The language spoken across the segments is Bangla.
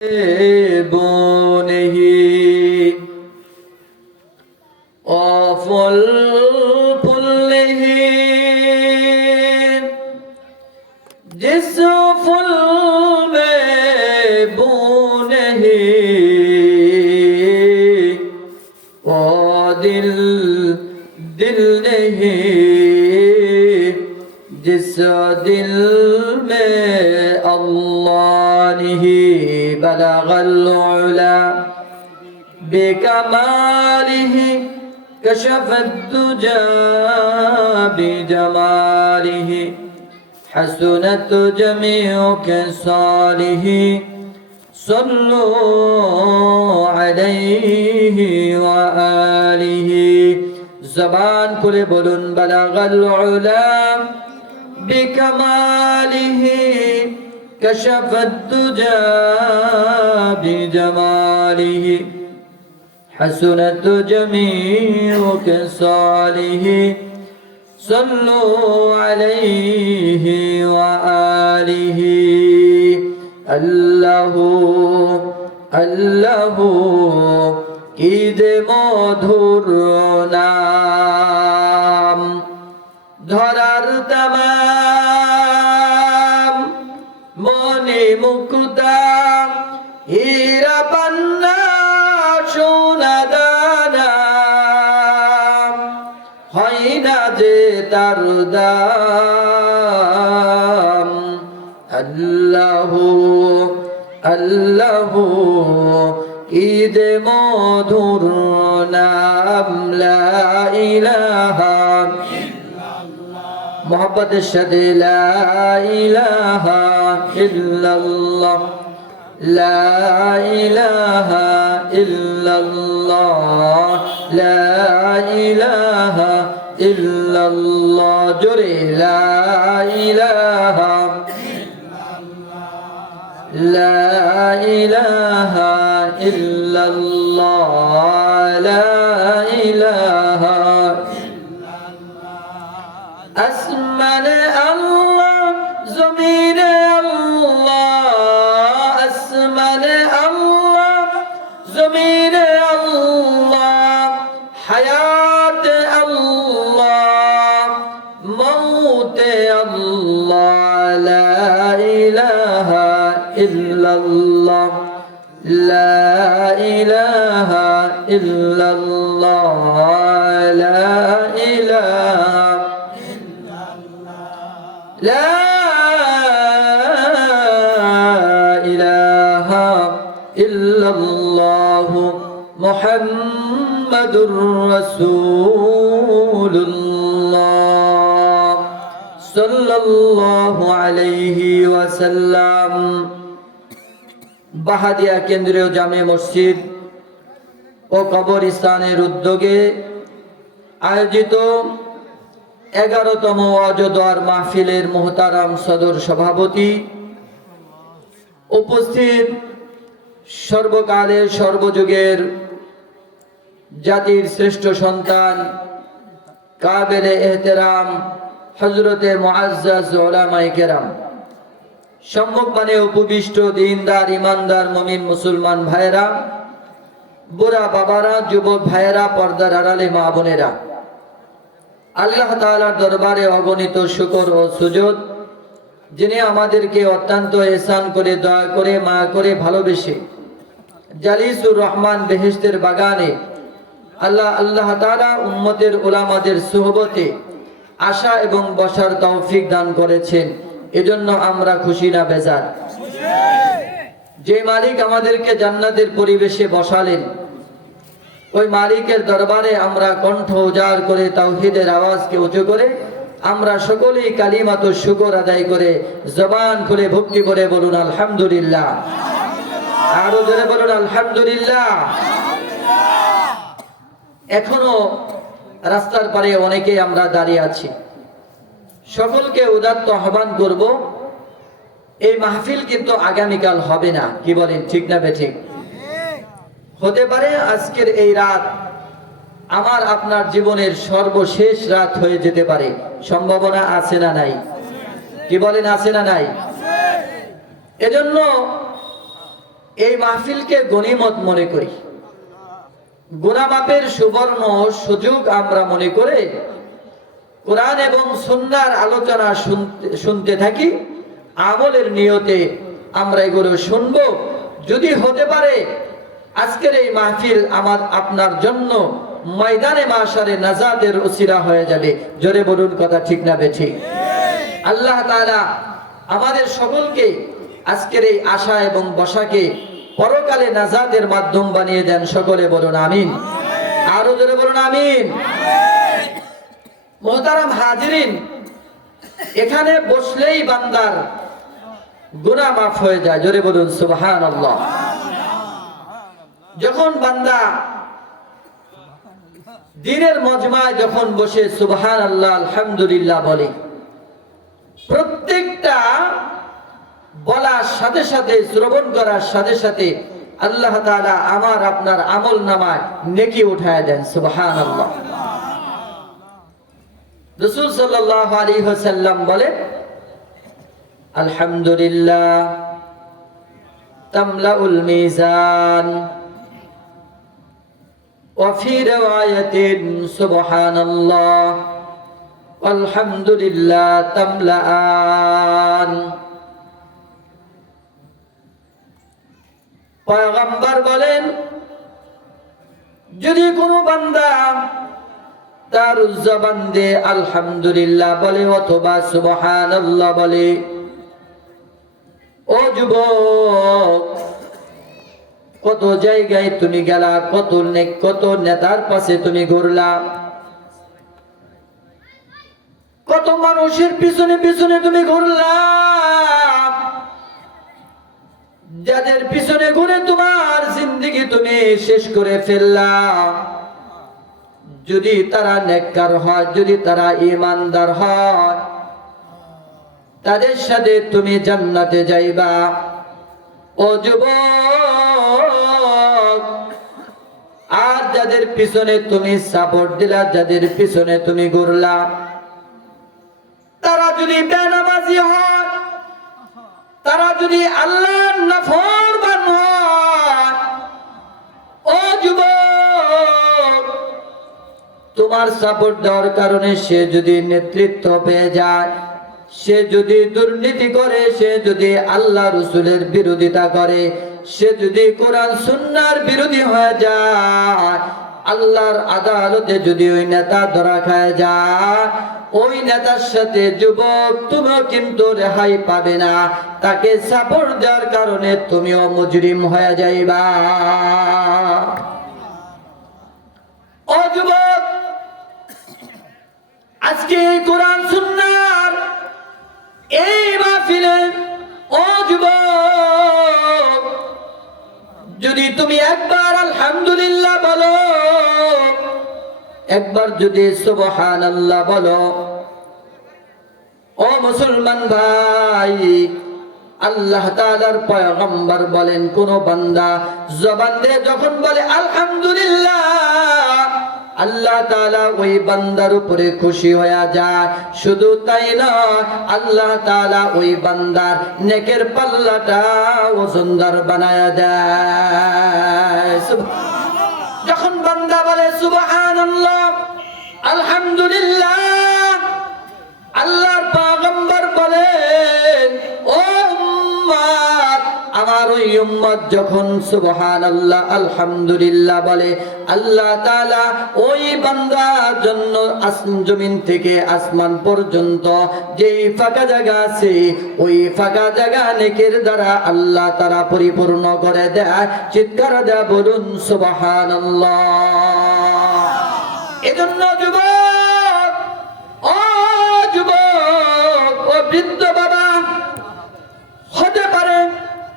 नहीं औफुल फुल्लिही जिस फुल में बू नहीं ओ दिल दिल नहीं जिस दिल में अल्लाह नहीं बलगल उला बेकमालिही कशफत दुजा बिजमालिही हसनत जमीउ खसालिही सल्लु अलैहि व आलिही। ज़बान खुले बोलुन बलगल उला बिकमालिही कशफत दुजा बिजमालिही हसनत जमीउ खसालिही सल्लु अलैहि व आलिही। अल्लाहु अल्लाहु की जे मधुर नाम ধরার তামাম মনে মুক্তা হীরা পান্না সোনা দানা হয় না যে তার দাম। আল্লাহু আল্লাহু ঈদ মধুর নাম লা ইলাহা मोहब्बत शदे ला इलाहा इल्लल्लाह ला इलाहा इल्लल्लाह ला इलाहा इल्लल्लाह जोरे ला इलाहा ला इलाहा इल्लल्लाह ला इलाहा। আসমান আল্লাহ জমিন আল্লাহ আসমান আল্লাহ জমিন আল্লাহ হায়াত আল্লাহ মৌত আল্লাহ লা ইলাহা ইল্লাল্লাহ লা ইলাহা ইল্লাল্লাহ লা ইলাহা لا إله إلا الله محمد رسول الله صلى الله عليه وسلم। বাহাদিয়া কেন্দ্রীয় জামে মসজিদ ও কবরস্থানের উদ্যোগে আয়োজিত 11তম ওয়াজদার মাহফিলের মুহতারাম সদর সভাপতি, উপস্থিত সর্বকালের সর্বযুগের জাতির শ্রেষ্ঠ সন্তান কাবেলে এহতেরাম হযরতে মুআজ্জাজ উলামায়ে কেরাম, সম্মুখমানে উপবিষ্ট দিনদার ইমানদার মুমিন মুসলমান ভাইরা, বুড়া বাবারা, যুবক ভাইরা, পর্দার আড়ালে মা বোনেরা, আল্লাহ তাআলার দরবারে অগণিত শুকর ও সুজুদ, যিনি আমাদেরকে অত্যন্ত ihsan করে দয়া করে মায়া করে ভালোবেসে জালিসুর রহমান বেহেশতের বাগানে আল্লাহ তাআলা উম্মতের উলামাদের সুহবতে আসা এবং বসার তৌফিক দান করেছেন। এজন্য আমরা খুশি না বেজার? যে মালিক আমাদেরকে জান্নাতের পরিবেশে বসালেন, ওই মালিকের দরবারে আমরা কণ্ঠ উজাড় করে তাওহীদের আওয়াজকে উঁচু করে আমরা সকলেই কালিমাতুশ শুকর আদায় করে জবান খুলে ভক্তি করে বলুন আলহামদুলিল্লাহ। আরো জোরে বলুন আলহামদুলিল্লাহ। এখনো রাস্তার পারে অনেকে আমরা দাঁড়িয়ে আছি, সকলকে উদাত্ত আহ্বান করব, এই মাহফিল কিন্তু আগামীকাল হবে না। কি বলেন, ঠিক না বেঠিক? হতে পারে আজকের এই রাত আমার আপনার জীবনের সর্বশেষ রাত হয়ে যেতে পারে, সম্ভাবনা আছে না নাই? কি বলেন, আছে না নাই? এজন্য এই মাহফিলকে গনিমত মনে করি, গুনাহ মাপের সুবর্ণ সুযোগ আমরা মনে করে কোরআন এবং সুন্নাহর আলোচনা শুনতে থাকি। আমলের নিয়তে আমরা এগুলো শুনবো। যদি হতে পারে আজকের এই মাহফিল আমার আপনার জন্য ময়দানে মাশারে নাজাতের উসিলা হয়ে যাবে। জোরে বলুন কথা ঠিক না বেঠিক? আল্লাহ তাআলা আমাদের সকলকে আজকের এই আশা এবং বসাকে পরকালে নাজাতের মাধ্যম বানিয়ে দেন। সকলে বলুন আমিন। আরো জোরে বলুন আমিন। মুহতারাম হাজিরিন, এখানে বসলেই বান্দার গুনাহ মাফ হয়ে যায়। জোরে বলুন সুবহানাল্লাহ। যখন বান্দা দিনের মজমায় যখন বসে সুবহানাল্লাহ আলহামদুলিল্লাহ বলে, প্রত্যেকটা বলার সাথে সাথে শ্রবণ করার সাথে সাথে আল্লাহ তাআলা আমার আপনার আমল নামায় নেকি উঠায় দেন। সুবহানাল্লাহ। রাসূল সাল্লাল্লাহু আলাইহি ওয়াসাল্লাম বলে, আলহামদুলিল্লাহ তামলাউল মিজান ওয়া ফি রিওয়ায়াতিন সুবহানাল্লাহ আলহামদুলিল্লাহ তামলাআন। পয়গম্বর বলেন, যদি কোনো বান্দা তার জবান দিয়ে আলহামদুলিল্লাহ বলে অথবা সুবহানাল্লাহ বলে, ও যুবক, কত জায়গায় তুমি গেলা, কত নেতার পাশে তুমি ঘুরলা, কত মানুষের পিছনে পিছনে তুমি ঘুরলা, যাদের পিছনে ঘুরে তোমার জিন্দেগি তুমি শেষ করে ফেললা। যদি তারা নেককার হয়, যদি তারা ঈমানদার হয়, তাদের সাথে তুমি জান্নাতে যাইবা। ও যুবক, আর যাদের পিছনে তুমি সাপোর্ট দিলা, যাদের পিছনে তুমি ঘুরলা, তারা যদি বেনামাজি হয়, তারা যদি আল্লাহর নাফরমান হয়, ও যুবক, তোমার সাপোর্ট দেওয়ার কারণে সে যদি নেতৃত্ব পেয়ে যায়, সে যদি দুর্নীতি করে, সে যদি আল্লাহ রসুলের বিরোধিতা করে, সে যদি কোরআন সুন্নাহর বিরোধী হয়ে যায়, আল্লাহর আদালতে যদি ওই নেতা ধরা খায় যায়, ওই নেতার সাথে যুবক তুমিও কিন্তু রেহাই পাবে না। তাকে সাপোর্ট দেওয়ার কারণে তুমিও মুজরিম হয়ে যাইবা। ও যুবক, আজকে কোরআন সুন্নাহর এই মাহফিলে, ও যুবক, যদি তুমি একবার আলহামদুলিল্লাহ বলো, একবার যদি সুবহানাল্লাহ বলো, ও মুসলমান ভাই, আল্লাহ তাআলার পয়গম্বর বলেন, কোন বান্দা জবান দিয়ে যখন বলে আলহামদুলিল্লাহ, আল্লাহ তাআলা ওই বান্দার উপরে খুশি হয়ে যায়। শুধু তাই নয়, আল্লাহ তাআলা ওই বান্দার নেকের পাল্লাটা ওজনদার বানায়া দেয়। যখন বান্দা বলে সুবহানাল্লাহ আলহামদুলিল্লাহ, আল্লাহর পয়গম্বর বলেন, ও উম্মত, আমার ওই উম্মত যখন সুবহানাল্লাহ আলহামদুলিল্লাহ বলে, আল্লাহ তাআলা ওই বান্দার জন্য জমিন থেকে আসমান পর্যন্ত যেই ফাঁকা জায়গা আছে, ওই ফাঁকা জায়গা নেকের দ্বারা আল্লাহ তাআলা পরিপূর্ণ করে দেয়। চিৎকার দেয়া বলুন সুবহানাল্লাহ। এজন্য যুবক, ও যুবক, ও বৃদ্ধ বাবা, হতে পারে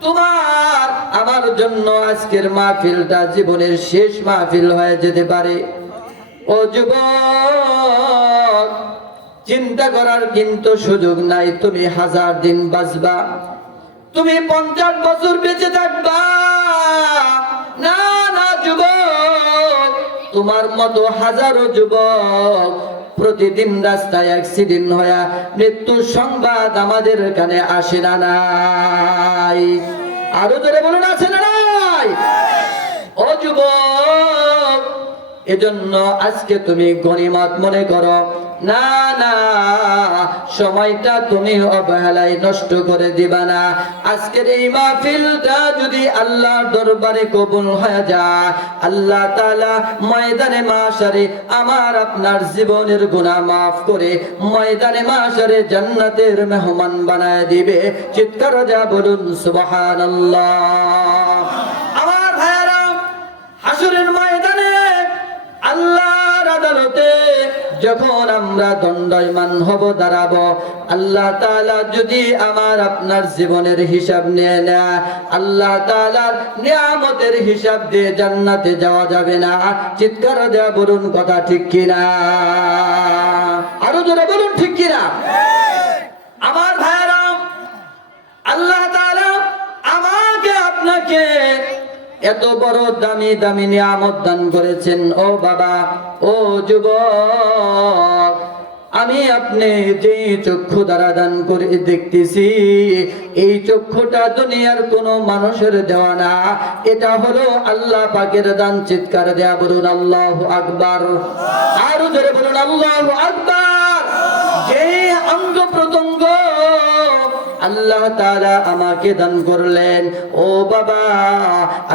তোমার আমার জন্য আজকের মাহফিলটা জীবনের শেষ মাহফিল হয়ে যেতে পারে। ও যুবক, চিন্তা করার কিন্তু সুযোগ নাই তুমি 1000 দিন বাঁচবা, তুমি 50 বছর বেঁচে থাকবা। না না যুবক, তোমার মতো হাজারো যুবক প্রতিদিন রাস্তায় অ্যাক্সিডেন্ট হয়ে মৃত্যুর সংবাদ আমাদের কানে আসে না নাই? আরো জোরে বলুন, আসে না নাই? যুবক, এজন্য আজকে তুমি গনিমত মনে করো। না না, সময়টা তুমি অবহেলায় নষ্ট করে দিবা না। আজকের এই মাহফিলটা যদি আল্লাহর দরবারে কবুল হয়ে যায়, আল্লাহ তাআলা ময়দানে মাশারে আমার আপনার জীবনের গুনাহ মাফ করে ময়দানে মাশারে জান্নাতের মেহমান বানায় দিবে। চিৎকার দেয়া বলুন সুবহানাল্লাহ। আমার ভাইরা, হাসরের ময়দানে আল্লাহর আদালতে যখন আমরা দণ্ডায়মান হব, দাঁড়াবো, আল্লাহ তাআলা যদি আমার আপনার জীবনের হিসাব নিয়ে নেয়, আল্লাহ তাআলার নিয়ামতের হিসাব দিয়ে জান্নাতে যাওয়া যাবে না। চিৎকার দেয়া বলুন কথা ঠিক কিনা? আরো জোরে বলুন ঠিক কিনা? আমার ভাইরা, আল্লাহ তাআলা আমাকে আপনাকে এত বড় দামি দামি নিয়ামত দান করেছেন। ও বাবা, ও যুবক, আমি আপনি যে চক্ষু দ্বারা দান করে দেখতেছি, এই চক্ষুটা দুনিয়ার কোন মানুষের দেওয়া না, এটা হলো আল্লাহ পাকের দান। চিৎকার দেয়া বলুন আল্লাহু আকবার। আরো জোরে বলুন আল্লাহু আকবার। যে অঙ্গ প্রত্যঙ্গ আল্লাহ তাআলা আমাকে দান করলেন, ও বাবা,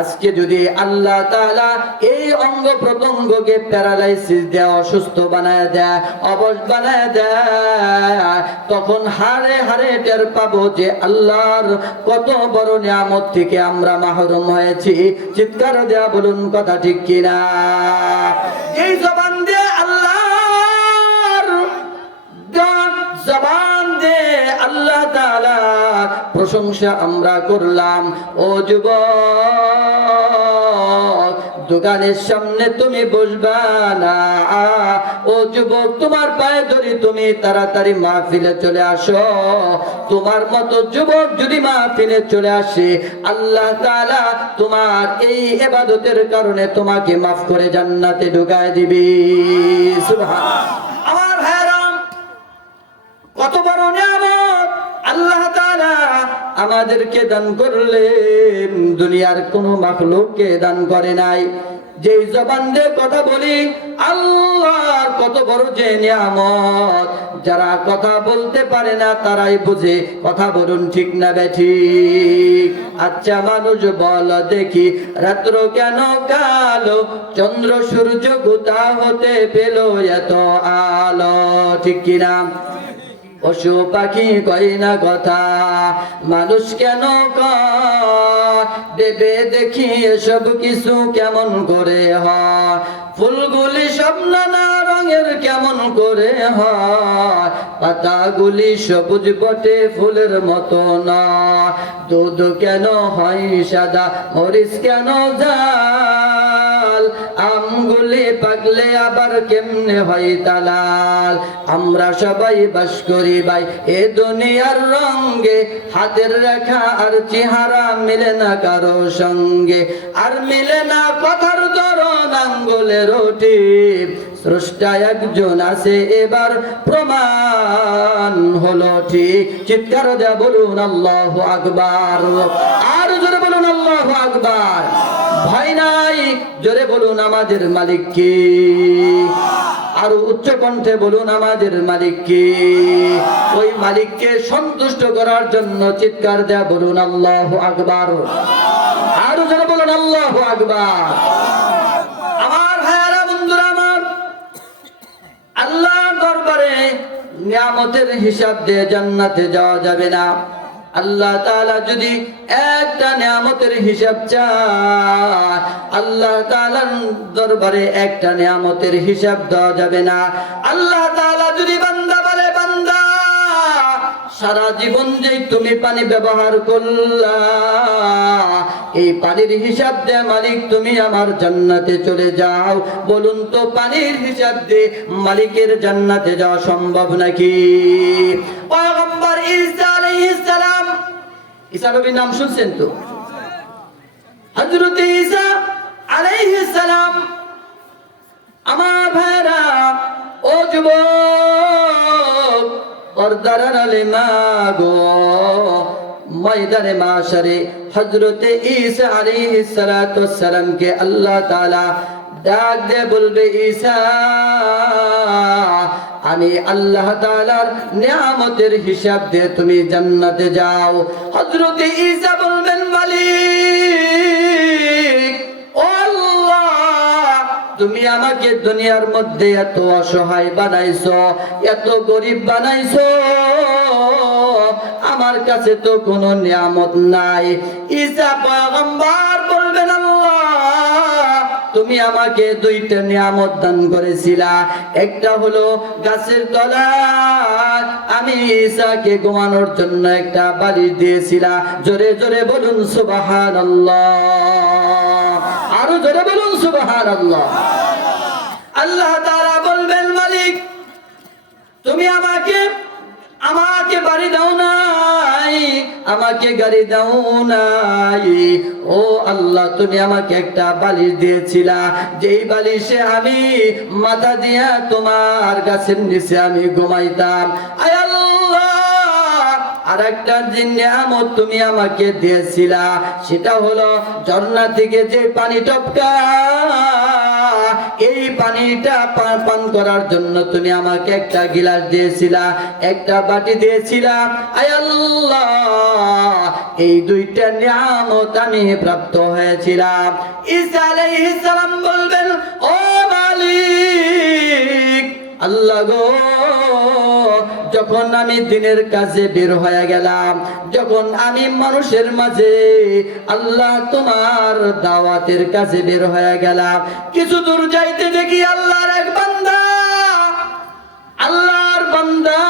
আজকে যদি আল্লাহ তাআলা এই অঙ্গ প্রত্যঙ্গকে প্যারালাইসিস দেয়, অসুস্থ বানায় দেয়, অবশ বানায় দেয়, তখন হারে হারে টের পাবো যে আল্লাহর কত বড় নিয়ামত থেকে আমরা মাহরুম হয়েছি। চিৎকার দেয়া বলুন কথা ঠিক কিনা? এই জবান দিয়ে আল্লাহর জবান দিয়ে আল্লাহ তাআলা প্রশংসা আমরা করলাম। ও যুবক, দোকানের সামনে তুমি বসবা না। ও যুবক, তোমার পায়ে ধরি, তুমি তাড়াতাড়ি মাহফিলে চলে আসো। তোমার মতো যুবক যদি মাহফিলে চলে আসে, আল্লাহ তাআলা তোমার এই ইবাদতের কারণে তোমাকে মাফ করে জান্নাতে ঢুকায় দিবি। সুবহানাল্লাহ। আমার ভাইরা, কত বড় নিয়ামত আল্লাহ তাআলা আমাদেরকে দান করলেন, দুনিয়ার কোন মাখলুককে দান করে নাই। যে জবান দিয়ে কথা বলি, আল্লাহর কত বড় যে নিয়ামত, যারা কথা বলতে পারে না তারাই বুঝে। কথা বলুন ঠিক না বেঠিক? আচ্ছা মানুষ বল দেখি, রাত্র কেন কালো, চন্দ্র সূর্য কোথা হতে পেল এত আলো? ঠিক কিনা? পশু পাখি কয় না কথা, মানুষ কেন কয়? দেবে দেখি এসব কিছু কেমন করে হয়? ফুলগুলি সব নানা রঙের কেমন করে হয়? পাতাগুলি সবুজ বটে ফুলের মতো না। দুধ কেন হয় সাদা, মরিচ কেন ঝাল? আমগুলি পাকলে আবার কেমনে হয় তালাল? আমরা সবাই বাস করি ভাই এ দুনিয়ার রঙে, হাতের রেখা আর চেহারা মিলে না কারো সঙ্গে, আর মিলে না কথার ধরন আঙ্গুলের টিপ। স্রষ্টা একজন আছে, এবার প্রমাণ হলো ঠিক। চিৎকার দেয়া বলুন আল্লাহু আকবার। আর জোরে বলুন আল্লাহু আকবার। ভয় নাই, জোরে বলুন আমাদের মালিক কে? আরো উচ্চ কণ্ঠে বলুন আমাদের মালিক কে? ওই মালিককে সন্তুষ্ট করার জন্য চিৎকার দেয়া বলুন আল্লাহু আকবার। আরো জোরে বলুন আল্লাহু আকবার। আমার ভাইয়ারা, বন্ধুরা আমার, আল্লাহর দরবারে নিয়ামতের হিসাব দিয়ে জান্নাতে যাওয়া যাবে না। আল্লাহ তাআলা যদি একটা নিয়ামতের হিসাব চায়, আল্লাহ তাআলার দরবারে একটা নিয়ামতের হিসাব দেওয়া যাবে না। আল্লাহ তাআলা যদি বান্দা বলে, বান্দা সারা জীবন যে তুমি পানি ব্যবহার করলা, এই পানির হিসাব দে মালিক, তুমি আমার জান্নাতে চলে যাও। বলুন তো, পানির হিসাব দে মালিকের জান্নাতে যাওয়া সম্ভব নাকি? পয়গম্বর ঈসা আলাইহিস সালাম, ঈসা নবীর নাম শুনছেন তো? হযরত ঈসা আলাইহিস সালাম, আমার ভাইরা, ও যুবক, পর্দার আলে মা গো, ময়দানে মাশারে হযরতে ঈসা আলাইহিস সালাতু ওয়াস সালামকে আল্লাহ তাআলা ডাক দিয়ে বলবে, ঈসা আমি আল্লাহ তাআলার নিয়ামতের হিসাব দিয়ে তুমি জান্নাতে যাও। হযরতে ঈসা বলবেন, মালিক ও আল্লাহ, তুমি আমাকে দুনিয়ার মধ্যে এত অসহায় বানাইছো, এত গরিব বানাইছো, আমার কাছে তো কোনো নিয়ামত নাই। ঈসা পয়গম্বর বলবেন, আল্লাহ তুমি আমাকে দুইটা নিয়ামত দান করেছিলা, একটা হলো গাছের তলায় আমি ঈসাকে ঘুমানোর জন্য একটা বালিশ দিয়েছিলা। জোরে জোরে বলুন সুবহানাল্লাহ, আরো জোরে বলুন সুবহানাল্লাহ। আল্লাহ তাআলা বলবেন, মালিক তুমি আমাকে বাড়ি দাও নাই, আমাকে গাড়ি দাও নাই। ও আল্লাহ তুমি আমাকে একটা বালিশ দিয়েছিলা, যেই বালিশে আমি মাথা দিয়া তোমার গাছের নিচে আমি ঘুমাইতাম। আয় আল্লাহ, আর একটা নিয়ামত তুমি আমাকে দিয়েছিলা, সেটা হলো ঝর্ণা থেকে যে পানি টপকা, এই পানিটা পান করার জন্য তুমি আমাকে একটা গিলাস দিয়েছিলা, একটা বাটি দিয়েছিলা। আয় আল্লাহ, এই দুইটা নিয়ামত আমি প্রাপ্ত হয়েছিলাম। ঈসা আলাইহিস সালাম বলবেন, ও মালিক আল্লাহ গো, যখন আমি দিনের কাজে বের হয়ে গেলাম, যখন আমি মানুষের মাঝে আল্লাহ তোমার দাওয়াতের কাজে বের হয়ে গেলাম, কিছু দূর যাইতে দেখি আল্লাহর এক বান্দা, আল্লাহর বান্দা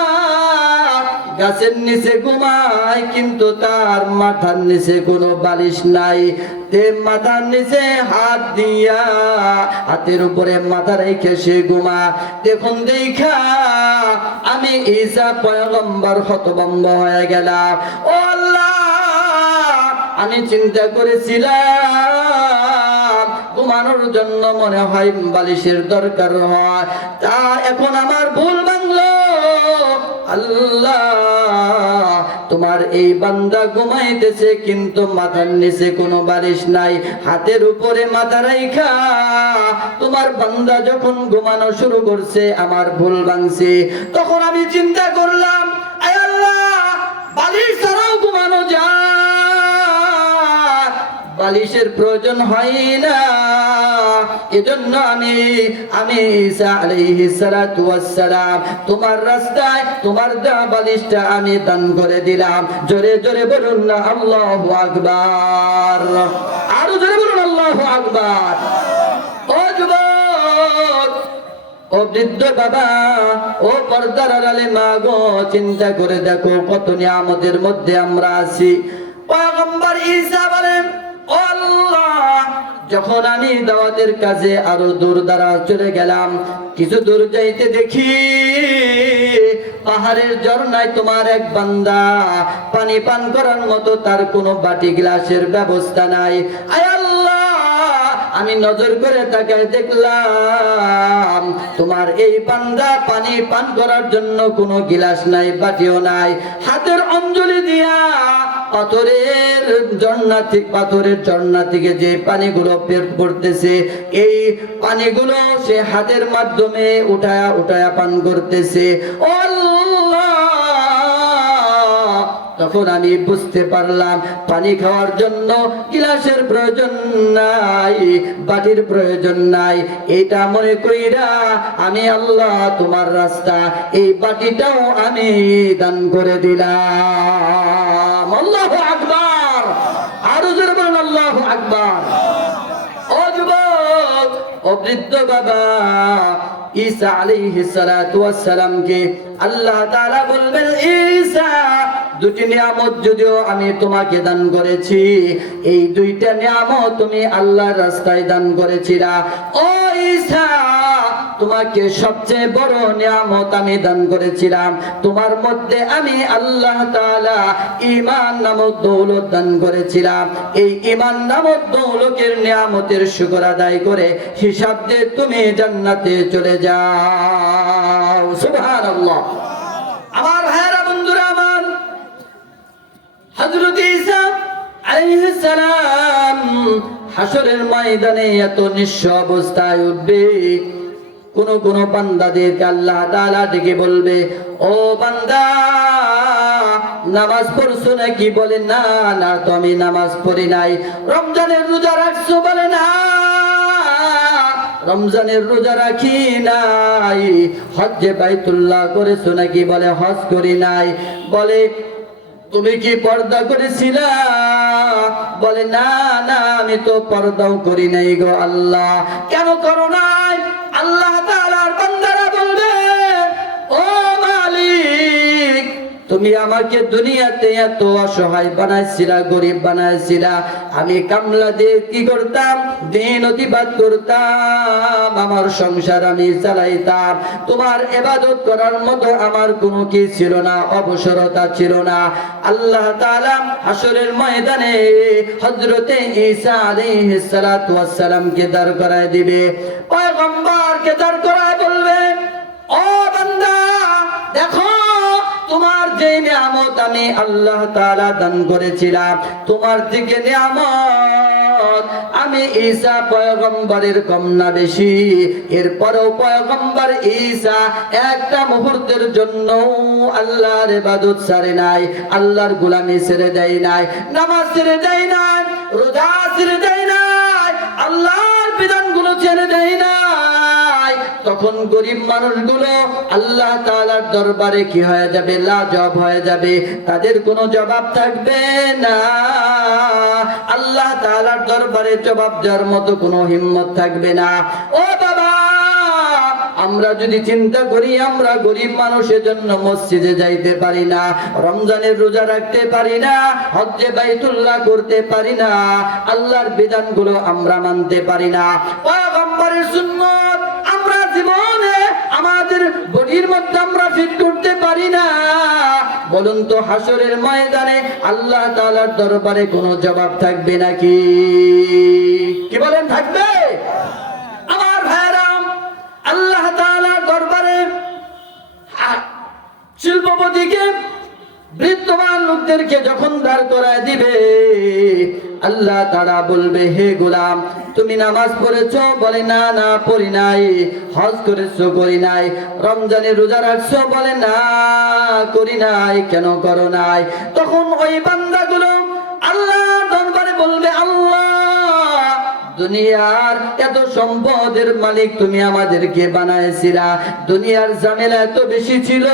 গাছের নিচে ঘুমায়, কিন্তু তার মাথার নিচে কোনো বালিশ নাই। তে মাথার নিচে হাত দিয়া হাতের উপরে মাথা রেখে সে ঘুমা। দেখুন দেখা আমি ঈসা পয়গম্বর হতভম্ব হয়ে গেলাম। ও আল্লাহ, আমি চিন্তা করেছিলাম ঘুমানোর জন্য মনে হয় বালিশের দরকার হয়, তা এখন আমার ভুল ভাঙলো। আল্লাহ তোমার এই বান্দা ঘুমাইতেছে, কিন্তু মাথার নিচে কোনো বালিশ নাই, হাতের উপরে মাথা রাইখা তোমার বান্দা যখন ঘুমানো শুরু করছে আমার ভুল ভাঙছে। তখন আমি চিন্তা করলাম, আয় আল্লাহ, বালিশ ছাড়াও ঘুমানো যায়, বালিশের প্রয়োজন হয় না। এজন্য আমি ঈসা আলাইহিস সালাতু ওয়াস সালাম তোমার রাস্তায় তোমার দেওয়া বালিশটা আমি দান করে দিলাম। জোরে জোরে বলুন না আল্লাহু আকবার, আরো জোরে বলুন আল্লাহু আকবার। ও যুবক, ও বৃদ্ধ বাবা, ও পর্দার আড়ালে মা গো, চিন্তা করে দেখো কত নিয়ামতের মধ্যে আমরা আছি। পয়গম্বর ঈসা বলেন, ও আল্লাহ, যখন আমি দাওয়াতের কাজে আরো দূর দারাজ চলে গেলাম, কিছু দূর যাইতে দেখি পাহাড়ের ঝর্ণায় তোমার এক বান্দা পানি পান করার মতো তার কোনো বাটি গ্লাসের ব্যবস্থা নাই। আয় আল্লাহ, আমি নজর করে তাকায় দেখলাম তোমার এই বান্দা পানি পান করার জন্য কোনো গিলাস নাই, বাটিও নাই। হাতের অঞ্জলি দিয়া পাথরের ঝর্ণা থেকে যে পানিগুলো পেট পড়তেছে, এই পানিগুলো সে হাতের মাধ্যমে উঠায়া পান করতেছে। তখন আমি বুঝতে পারলাম পানি খাওয়ার জন্য গিলাসের প্রয়োজন নাই, বাটির প্রয়োজন নাই। এটা মনে কইরা আমি আল্লাহ তোমার রাস্তা এই বাটিটাও আমি দান করে দিলাম। আল্লাহু আকবার, আরো জোরে বলুন আল্লাহু আকবার। ও যুবক, ও বৃদ্ধ বাবা, ঈসা আলাইহিস সালাতু ওয়াস সালামকে আল্লাহ তাআলা বলবেন, ঈসা, দুটি নিয়ামত যদিও আমি তোমাকে দান করেছি, এই দুইটা নিয়ামত তুমি আল্লাহর রাস্তায় দান করেছিলা। ও ঈসা, তোমাকে সবচেয়ে বড় নিয়ামত আমি দান করেছিলাম, তোমার মধ্যে আমি আল্লাহ তাআলা ঈমান নামক দৌলত দান করেছিলাম। এই ঈমান নামক দৌলতের নিয়ামতের শুকর আদায় করে হিসাব দিয়ে তুমি জান্নাতে চলে যাও। সুবহানাল্লাহ। আমার ভাইরা, বন্ধুরা আমার, হযরত ঈসা আলাইহিস সালাম হাসরের ময়দানে এত নিঃস্ব অবস্থায় উঠবে, কোন বান্দাদেরকে আল্লাহ তাআলা ডেকে বলবে, ও বান্দা নামাজ পড়ছো নাকি? বলে না, না তো আমি নামাজ পড়ি নাই। রমজানের রোজা রাখছো? বলে না, রমজানের রোজা রাখি নাই। হজ্জে বাইতুল্লাহ করেছো নাকি? বলে হজ করি নাই। বলে তুমি কি পর্দা করেছিলা? বলে না, না আমি তো পর্দাও করি নাই গো আল্লাহ। কেন করো নাই? আল্লাহ তাআলার বান্দারা বলবে, ও মালিক তুমি আমাকে দুনিয়াতে এত অসহায় বানাইছিলা, গরিব বানাইছিলা, আমি কামলা দিয়ে কি করতাম? দিন অতিবাদ করতাম, আমার সংসার আমি চালাইতাম। তোমার ইবাদত করার মতো আমার কোনো কি ছিল না, অবসরতা ছিল না। আল্লাহ তাআলা হাসরের ময়দানে হযরতে ঈসা আলাইহিস সালাতু ওয়াস সালামকে দাঁড় করায় দিবে, পয়গম্বরকে দাঁড় করায় বলবে, ও বান্দা দেখো তোমার যে নিয়ামত আমি আল্লাহ তাআলা দান করেছিলাম, তোমার থেকে নিয়ামত আমি ঈসা পয়গম্বরের কম না বেশি? এরপরেও পয়গম্বর ঈসা একটা মুহূর্তের জন্য আল্লাহর ইবাদত ছাড়ে নাই, আল্লাহর গোলামি ছেড়ে দেয় নাই, নামাজ ছেড়ে দেয় নাই, রোজা ছেড়ে দেয় নাই, আল্লাহর বিধানগুলো ছেড়ে দেয় নাই। তখন গরিব মানুষগুলো আল্লাহ তাআলার দরবারে কি হয়ে যাবে? লাজবাব হয়ে যাবে, তাদের কোনো জবাব থাকবে না। আল্লাহ তাআলার দরবারে জবাব দেওয়ার মতো কোনো হিম্মত থাকবে না। ও বাবা, আমরা যদি চিন্তা করি আমরা গরিব মানুষের জন্য মসজিদে যাইতে পারি না, রমজানের রোজা রাখতে পারি না, হজ্জে বাইতুল্লাহ করতে পারি না, আল্লাহর বিধানগুলো আমরা মানতে পারি না, পয়গম্বরের সুন্নাত আমরা জীবনে আমাদের বডির মধ্যে আমরা ফিট করতে পারি না, বলুন তো হাসরের ময়দানে আল্লাহ তাআলার দরবারে কোনো জবাব থাকবে নাকি? কি বলেন, থাকবে? আমার ভাইরা, আল্লাহ তাআলার দরবারে শিল্পপতিকে বৃদ্ধমান লোকদেরকে যখন দাঁড় করায় দিবে, আল্লাহ তাআলা বলবে, হে গোলাম তুমি নামাজ পড়েছো? বলে না, না পড়ি নাই। হজ করেছো? করি নাই। রমজানের রোজা রাখছো? বলে না করি নাই। কেন করো নাই? তখন ওই বান্দাগুলো আল্লাহর দরবারে বলবে, আল্লাহ দুনিয়ার এত সম্পদের মালিক তুমি আমাদেরকে বানাইছিলা, দুনিয়ার ঝামেলা এত বেশি ছিল,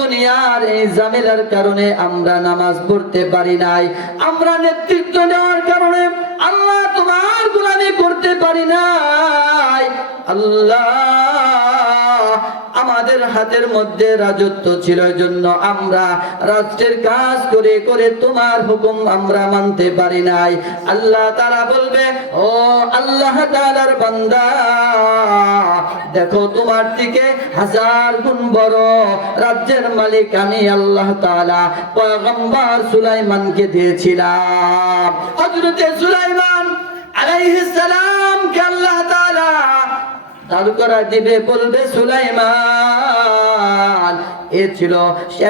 দুনিয়ার এই ঝামেলার কারণে আমরা নামাজ পড়তে পারি নাই, আমরা নেতৃত্ব নেওয়ার কারণে আল্লাহ তোমার গোলামি করতে পারি নাই। আল্লাহ আমাদের হাতের মধ্যে রাজত্ব ছিল, জন্য আমরা রাষ্ট্রের কাজ করে করে তোমার হুকুম আমরা মানতে পারি নাই। আল্লাহ তাআলা বলবে, ও আল্লাহ তাআলার বান্দা দেখো তোমার থেকে 1000 গুণ বড় রাজ্যের মালিক আমি আল্লাহ তাআলা পয়গম্বর সুলাইমানকে দিয়েছিলাম। হযরতে সুলাইমান আলাইহিস সালাম কে আল্লাহ তাআলা দাঁড় করা দিবে, বলবে সুলাইমান এ ছিল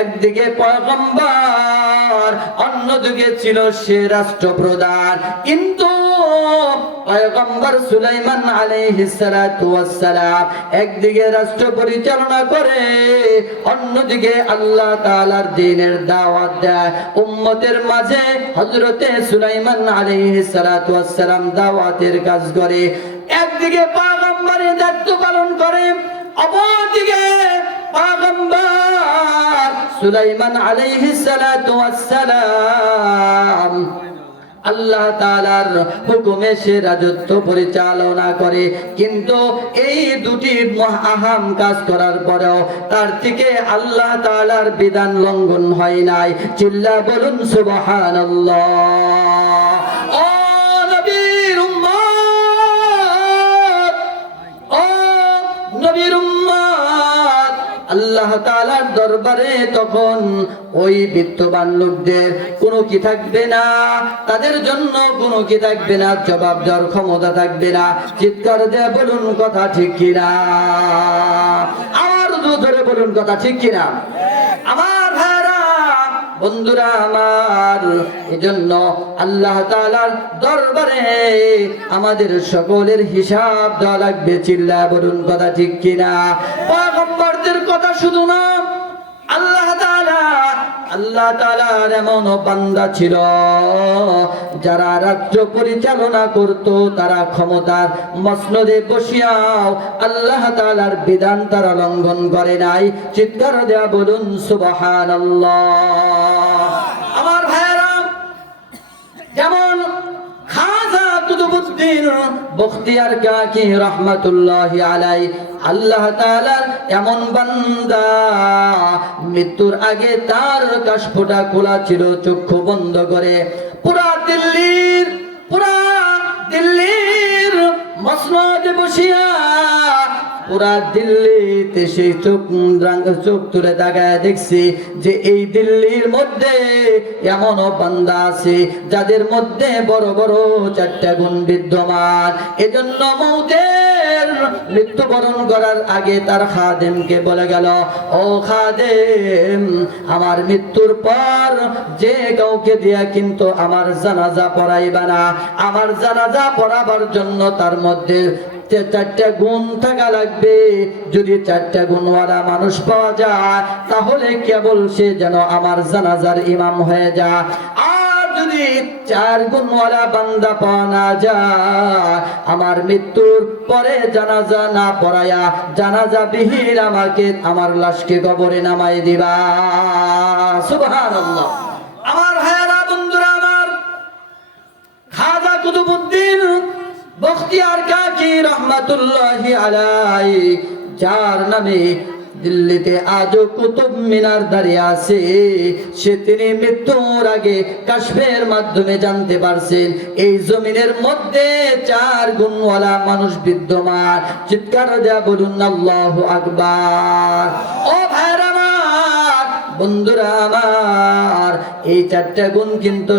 একদিকে পয়গম্বর, অন্যদিকে ছিল সে রাষ্ট্রপ্রধান, কিন্তু পয়গম্বর সুলাইমান আলাইহিস সালাতু ওয়াস সালাম একদিকে রাষ্ট্র পরিচালনা করে, অন্যদিকে আল্লাহ তাআলার দ্বীনের দাওয়াত দেয় উম্মতের মাঝে। হযরতে সুলাইমান আলাইহিস সালাতু ওয়াস সালাম দাওয়াতের কাজ করে, একদিকে পয়গম্বরের দায়িত্ব পালন করে, অপরদিকে পয়গম্বর সুলাইমান আলাইহিস সালাতু ওয়াস সালাম আল্লাহ তাআলার হুকুমে সে রাজত্ব পরিচালনা করে। কিন্তু এই দুটি আহাম কাজ করার পরেও তার থেকে আল্লাহ তাআলার বিধান লঙ্ঘন হয় নাই। চিল্লা বলুন সুবহানাল্লাহ। ও নবীর উম্মত, ও নবীর উম্মত, আল্লাহ তাআলার দরবারে তখন ওই বিত্তবান লোকদের কোনো কি থাকবে না, তাদের জন্য কোনো কি থাকবে না, জবাব দেওয়ার ক্ষমতা থাকবে না। চিৎকার দিয়ে বলুন কথা ঠিক কিনা? আমার ধরে বলুন কথা ঠিক কিনা? আমার ভাইরা বন্ধুরা আমার, এজন্য আল্লাহ তাআলার দরবারে আমাদের সকলের হিসাব দেওয়া লাগবে। চিল্লায়া বলুন কথা ঠিক কিনা? পয়গম্বরদের কথা শুধু না, আল্লাহ তাআলার এমন বান্দা ছিল যারা রাজ্য পরিচালনা করত, তারা ক্ষমতার মসনদে বসিয়াও আল্লাহ তাআলার বিধান তারা লঙ্ঘন করে নাই। চিৎকার দেয়া বলুন সুবহানাল্লাহ। আমার ভাইরা, যেমন খাজা কুতুবউদ্দিন বখতিয়ার কাকি রহমাতুল্লাহি আলাইহি, আল্লাহ তাআলার এমন বান্দা, মৃত্যুর আগে তার কাশফোঁটা খোলা ছিল, চক্ষু বন্ধ করে পুরা দিল্লির মসনদে বসিয়া পুরা দিল্লিতে সেই চোখ তুলে তাকায় দেখছি যে এই দিল্লির মধ্যে এমন বান্দা আছে যাদের মধ্যে বড় বড় 4টা গুণ বিদ্যমান। এজন্য মৃত্যুবরণ করার আগে তার খাদেমকে বলে গেল, ও খাদেম, আমার মৃত্যুর পর যে কাউকে দিয়া কিন্তু আমার জানাজা পড়াইবা না। আমার জানাজা পড়াবার জন্য তার মধ্যে 4টা গুণ থাকা লাগবে। যদি 4টা গুণওয়ালা মানুষ পাওয়া যায় তাহলে কেবল সে যেন আমার জানাজার ইমাম হয়ে যায়। আর যদি 4 গুণওয়ালা বান্দা পাওয়া না যায়, আমার মৃত্যুর পরে জানাজা না পড়ায়া জানাজা বিহীন আমাকে আমার লাশকে কবরে নামাই দিবা। সুবহানাল্লাহ। আমার ভাইয়েরা, বন্ধুরা আমার, খাজা কুতুবউদ্দিন বখতিয়ার কাকি রহমাতুল্লাহি আলাইহি, যার নামে দিল্লিতে আজও কুতুব মিনার দাঁড়িয়ে আছে, তিনি মৃত্যুর আগে কাশফের মাধ্যমে জানতে পারছেন এই জমিনের মধ্যে 4 গুণওয়ালা মানুষ বিদ্যমান। চিৎকার দেয়া বলুন আল্লাহু আকবার। ও ভাইরা আমার, বন্ধুরা আমার, এই 4টা গুণ কিন্তু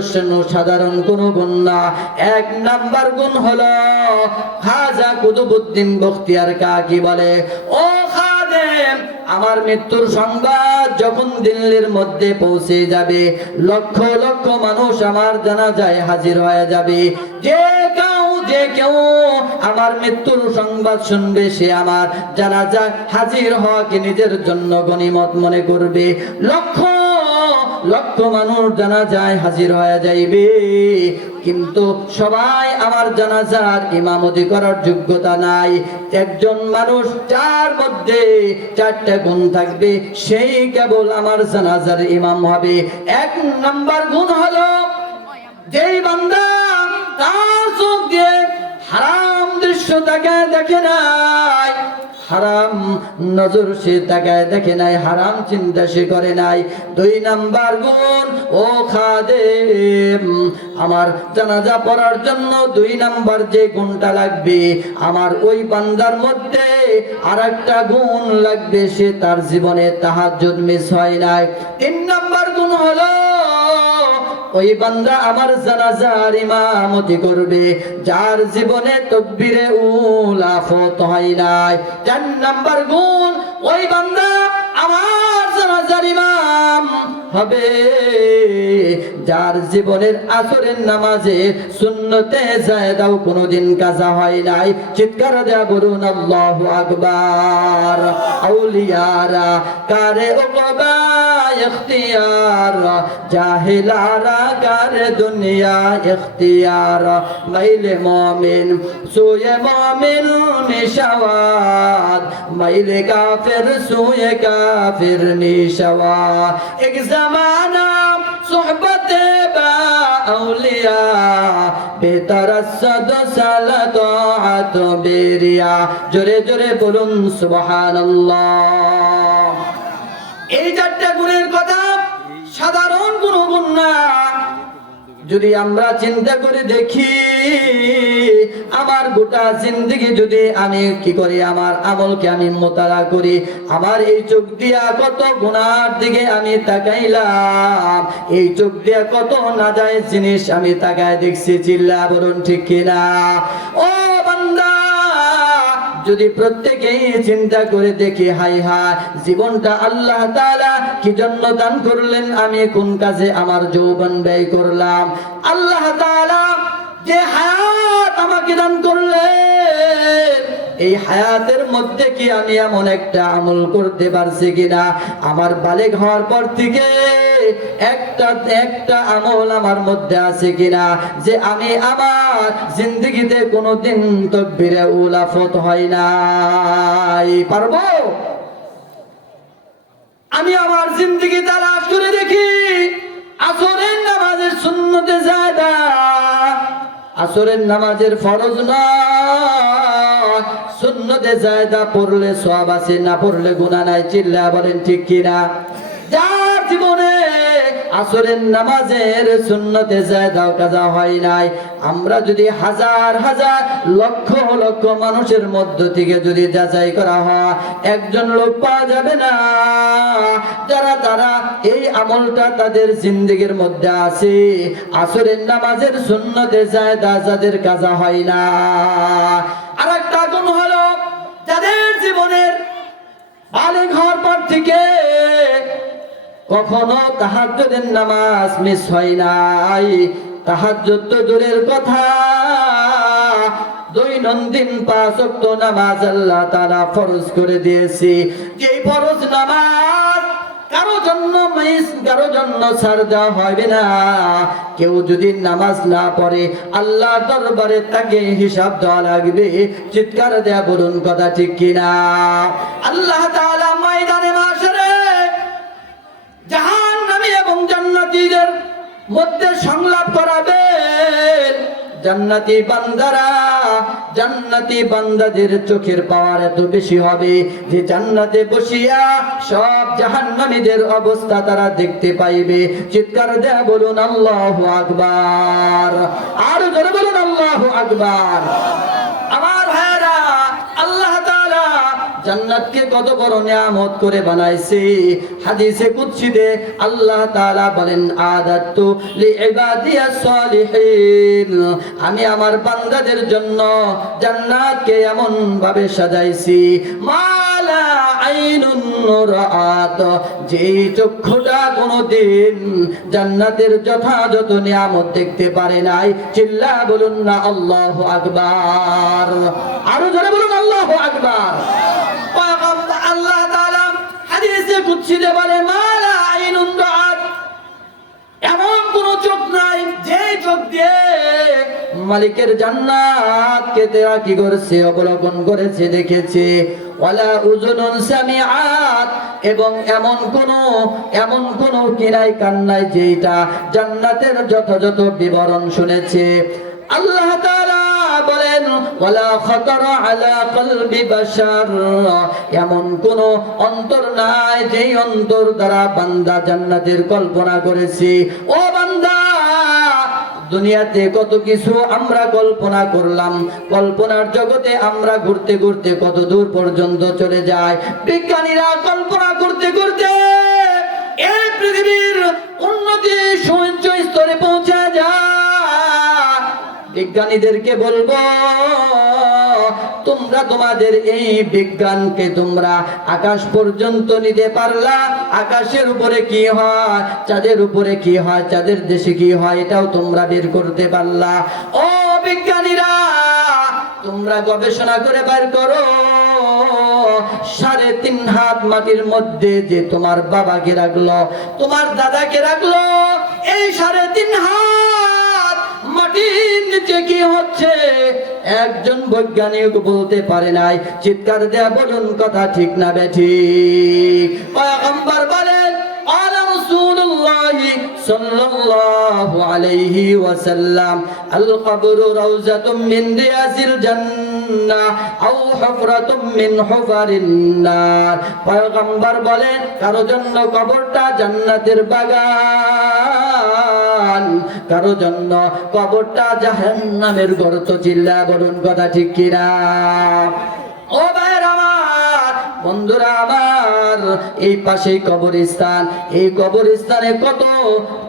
সাধারণ কোনো গুণ না। 1 নাম্বার গুণ হলো খাজা কুতুবউদ্দিন বখতিয়ার কাকি বলে, ও খাদেম, আমার মৃত্যুর সংবাদ যখন দিল্লির মধ্যে পৌঁছে যাবে, লক্ষ লক্ষ মানুষ আমার জানাজায় হাজির হয়ে যাবে। যে কেউ আমার মৃত্যুর সংবাদ শুনবে, সে আমার জানাজায় হাজির হওয়াকে নিজের জন্য গনিমত মনে করবে। লক্ষ লক্ষ মানুষ জানাজায় হাজির হয়ে যাইবে, কিন্তু সবাই আমার জানাজার ইমামতি করার যোগ্যতা নাই। একজন মানুষ যার মধ্যে 4টা গুণ থাকবে, সেই কেবল আমার জানাজার ইমাম হবে। 1 নাম্বার গুণ হলো, যেই বান্দা তার চোখ দিয়ে হারাম দৃশ্য তাকায় দেখে নাই, হারাম নজর সে তাকায় দেখে নাই, হারাম চিন্তা সে করে নাই। 2 নাম্বার গুণ, ও খাদেম, আমার জানাজা পড়ার জন্য 2 নাম্বার যে গুণটা লাগবে, আমার ওই বান্দার মধ্যে আরেকটা গুণ লাগবে, সে তার জীবনে তাহাজ্জুদ মিস হয় নাই। 3 নাম্বার গুণ হলো, ওই বান্দা আমার জানাজার ইমামতি করবে যার জীবনে তাকবীরে উলা ফত হয় নাই। 4 নাম্বার গুণ, ওই বান্দা আমার জানাজার ইমাম হবে যার জীবনের আসরের নামাজে সুন্নতে জায়েদাও কোনোদিন কাজা হয় নাই। চিৎকার দেয়া বলুন আল্লাহু আকবার। আউলিয়ারা কারে ওকবা ইখতিয়ার, জাহিলারা কারে দুনিয়া ইখতিয়ার, মাইলে মুমিন সুয়ে মুমিন নিশাওয়াত, মাইলে কাফির সুয়ে কাফির নিশাওয়াত। এক জামানা সোহবতে বা আউলিয়া, বেতারাসদ সালাত বেরিয়া। জোরে জোরে বলুন সুবহানাল্লাহ। এই 4টা গুণের কথা সাধারণ কোনো গুণ না। যদি আমরা চিন্তা করে দেখি, আমার গোটা জিন্দেগি যদি আমি কি করি, আমার আমলকে আমি মোতালা করি, আমার এই চোখ দিয়া কত গুনার দিকে আমি তাকাইলাম, এই চোখ দিয়া কত নাজায়েজ জিনিস আমি তাকায় দেখছি। চিল্লা বলুন ঠিক কিনা? ও বান্দা, যদি প্রত্যেকেই চিন্তা করে দেখি, হাই হায়, জীবনটা আল্লাহ তাআলা কি জন্য দান করলেন, আমি কোন কাজে আমার যৌবন ব্যয় করলাম। আল্লাহ তাআলা যে হায়াত আমাকে দান করলেন, এই হায়াতের মধ্যে কি আমি এমন একটা আমল করতে পারছি কিনা, আমার বালেগ হওয়ার পর থেকে একটা আমল আমার মধ্যে আছে কিনা যে আমি আমার জিন্দগিতে কোনোদিন তাকবীরে উলা ফত হয় নাই। পারবো? আমি আমার জিন্দগি তালাশ করে দেখি, আসরের নামাজের সুন্নতে যায়দা, আসরের নামাজের ফরজ নয়, সুন্নতে যায়দা পড়লে সওয়াব আছে, না পড়লে গুনাহ নাই। চিল্লা বলেন ঠিক কিনা? যার জীবনে আসরের নামাজের সুন্নতে যায়দা কাজা হয় নাই, আমরা যদি হাজার হাজার লক্ষ লক্ষ মানুষের মধ্য থেকে যদি যাচাই করা হয়, একজন লোক পাওয়া যাবে না যারা তারা এই আমলটা তাদের জিন্দেগির মধ্যে আছে, আসরের নামাজের সুন্নতে যায়দা যাদের কাজা হয় না। আর একটা গুণ হলো যাদের জীবনের বালেগ হওয়ার পর থেকে কখনো তাহাজ্জুদের নামাজ মিস হয় নাই। তাহাজ্জুদ তো দূরের কথা, দৈনন্দিন 5 ওয়াক্ত নামাজ আল্লাহ তাআলা ফরজ করে দিয়েছে। যেই ফরজ নামাজ কারো জন্য মিস, কারো জন্য ছাড় দেওয়া হবে না। কেউ যদি নামাজ না পড়ে আল্লাহ দরবারে তাকে হিসাব দেওয়া লাগবে। চিৎকার দেয়া বলুন কথা ঠিক কিনা? আল্লাহ তাআলা ময়দানে মাশরে জাহান্নামী এবং জান্নাতীদের মধ্যে সংলাপ করাবেন। জান্নাতি বান্দারা, জান্নাতি বান্দাদের চোখের পাওয়ার এত বেশি হবে যে জান্নাতে বসিয়া সব জাহান্নামীদের অবস্থা তারা দেখতে পাইবে। চিৎকার দেয়া বলুন আল্লাহু আকবার। আর জোরে বলুন আল্লাহু আকবার। আমার ভাইরা, আল্লাহ তাআলা জান্নাতকে কত বড় নিয়ামত করে বানাইছে। হাদিসে কুদসিতে আল্লাহ তাআলা বলেন, আদাতু লিইবাদিয়াস সালিহিন, আমি আমার বান্দাদের জন্য জান্নাতকে এমন ভাবে সাজাইছি, মালা আইনুন রাআত, যে চক্ষুটা কোনদিন জান্নাতের যথাযথ নিয়ামত দেখতে পারে নাই। চিল্লা বলুন না আল্লাহু আকবার। আরো জোরে বলুন আল্লাহু আকবার। আল্লাহ তাআলা হাদিসে কুদসিতে বলে, মালা আইনুন রাআত, এমন কোন চোখ নাই যে চোখ দিয়ে মালিকের জান্নাতকে তারা কি করেছে, অবলোকন করেছে, দেখেছে। ওয়ালা উযুনুন সামিআত, এবং এমন কোন কিনাই কান নাই যেটা জান্নাতের যথাযথ বিবরণ শুনেছে। আল্লাহ তাআলা বলেন, ওয়ালা খাতারা আলা কলবি বাশার, এমন কোন অন্তর নাই যেই অন্তর দ্বারা বান্দা জান্নাতের কল্পনা করেছে। ও বান্দা, দুনিয়াতে কত কিছু আমরা কল্পনা করলাম, কল্পনার জগতে আমরা ঘুরতে ঘুরতে কত দূর পর্যন্ত চলে যায়। বিজ্ঞানীরা কল্পনা করতে করতে এই পৃথিবীর উন্নতি সুউচ্চ স্তরে পৌঁছে যায়। বিজ্ঞানীদেরকে বলবো, তোমরা তোমাদের এই বিজ্ঞানকে তোমরা আকাশ পর্যন্ত নিতে পারলা? আকাশের উপরে কি হয়, চাঁদের উপরে কি হয়, চাঁদের দেশে কি হয়, এটাও তোমরা বের করতে পারলা? ও বিজ্ঞানীরা, তোমরা গবেষণা করে বের করো 3.5 হাত মাটির মধ্যে যে তোমার বাবাকে রাখলো, তোমার দাদাকে রাখলো, এই 3.5 হাত মাটির নিচে কি হচ্ছে একজন বৈজ্ঞানিক বলতে পারে নাই। চিৎকার দেয়া বলুন কথা ঠিক না বেঠিক? পয়গম্বর বলেন, আলা রাসূলুল্লাহ সাল্লাল্লাহু আলাইহি ওয়াসাল্লাম, আল কবরু রাউযাতুম মিন রিয়াজিল জান্নাহ আও হুফরাতুম মিন হুফারিন নার। পয়গম্বর বলেন, কারো জন্য কবরটা জান্নাতের বাগান, কারো জন্য কবরটা জাহান্নামের গর্ত। চিল্লা বলুন কথা ঠিক কিনা? ও ভাইরা আমার, বন্ধুরা আমার, এই পাশেই কবরস্থান। এই কবরস্থানে কত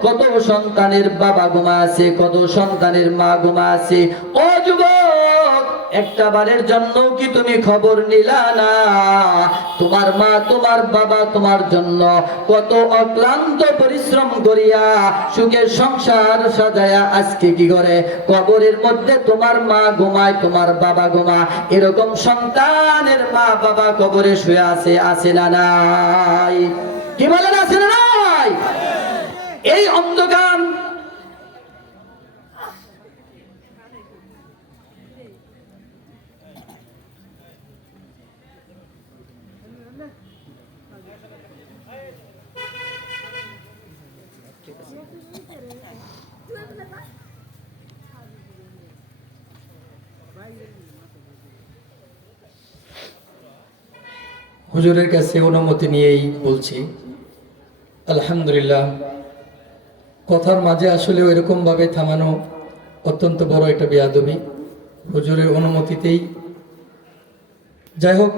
কত সন্তানের বাবা ঘুমা আছে, কত সন্তানের মা ঘুমা আছে। ও যুবক, একটা বারের জন্য কি তুমি খবর নিলা না? তোমার মা তোমার বাবা তোমার জন্য কত অক্লান্ত পরিশ্রম করিয়া সুখের সংসার সাজায়া আজকে কি করে কবরের মধ্যে তোমার মা ঘুমায়, তোমার বাবা ঘুমায়। এরকম সন্তানের মা বাবা কবরে শুয়ে আছে না নাই? কি বলেন, আছে না নাই? এই অন্ধকার হুজুরের কাছে অনুমতি নিয়েই বলছি। আলহামদুলিল্লাহ, কথার মাঝে আসলে ওইরকম ভাবে থামানো অত্যন্ত বড় একটা বেয়াদবি। হুজুরের অনুমতিতেই, যাই হোক,